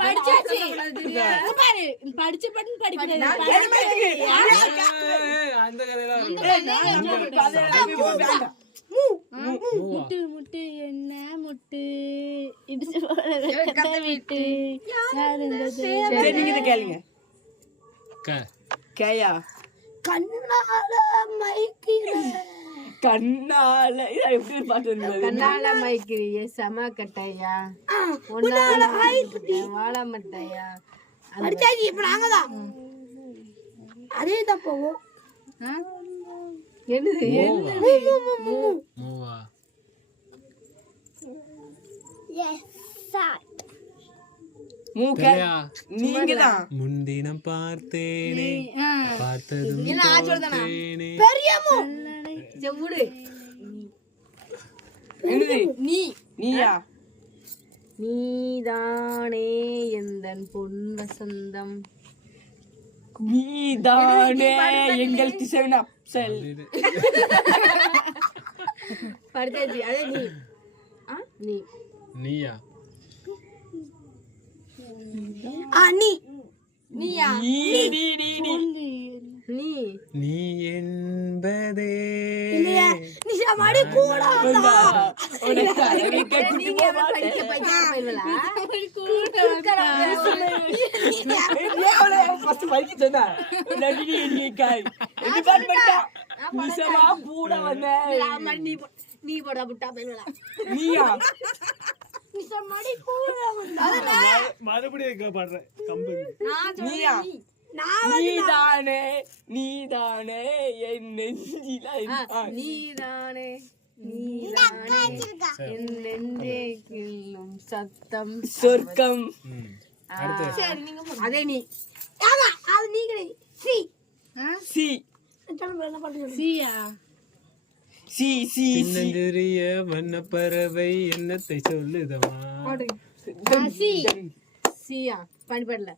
படிச்சாச்சு பாரு படிச்ச பட்டு படிக்கிறது அந்த கதையெல்லாம் முட்டு முட்டு என்ன முட்டு இடிச்சு போட விட்டு நீங்க கேளுங்க கேயா கண்ணால மைக்கிற கண்ணால எப்படி பாட்டு கண்ணால மைக்கிறிய சம கட்டையா ஒன்னால வாழ மட்டையா படிச்சாச்சு இப்ப நாங்கதான் அதே தான் போவோம் என்னது மூவா நீங்கதான் முன்தினம் பார்த்தேனே பார்த்ததும் பார்த்தேனே செவ்வுடு நீயா நீதானே எந்தன் பொன் வசந்தம் நீதானே எங்கள் திசைவன் அப்சல் படிச்சாச்சு அதே நீ நீயா நீயா நீ என்பதே நிஷாமாடி கூட நீ போடா புட்டா பயில்வலா நீயா மறுபடியும் பாடுறேன் கம்பெனி நீயா நீதானே நீதானே என் நெஞ்சில நீதானே நீதானே என் நெஞ்சே கிள்ளும் சத்தம் சொர்க்கம் அதே நீ ஆமா அது நீ கிடையாது சி சி சியா சி சி சின்னஞ்சிறிய வண்ணப்பறவை என்னத்தை சொல்லுதமா சி சியா படிப்படல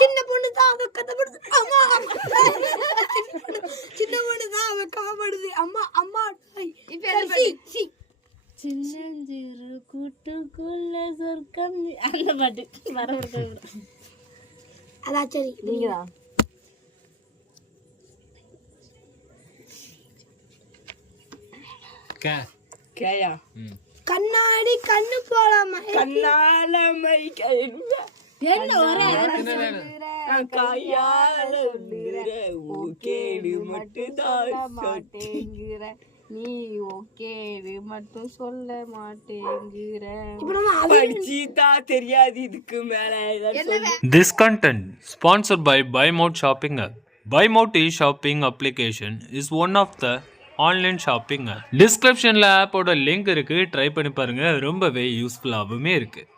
சின்ன பொண்ணு தான் அவ கதப்படுது அம்மா சின்ன பொண்ணு தான் அவ காப்படுது அம்மா அம்மா சின்னஞ்சிறு கூட்டுக்குள்ள சொர்க்கம் அந்த பாட்டு வர அதான் சரி நீங்கதான் கேயா கண்ணாடி கண்ணு போலாமா கண்ணால மைக்க என்ன ஒரே கையால கேடு மட்டும்தான் மாட்டேங்கிற நீ ஓகேடு மட்டும் சொல்ல மாட்டேங்கிற படிச்சுதா தெரியாது இதுக்கு மேல This content sponsored by BuyMode Shopping App. BuyMode e-shopping application is one of the online shopping app. டிஸ்கிரிப்ஷனில் ஆப்போட லிங்க் இருக்குது, ட்ரை பண்ணி பாருங்கள். ரொம்பவே யூஸ்ஃபுல்லாகவுமே இருக்குது.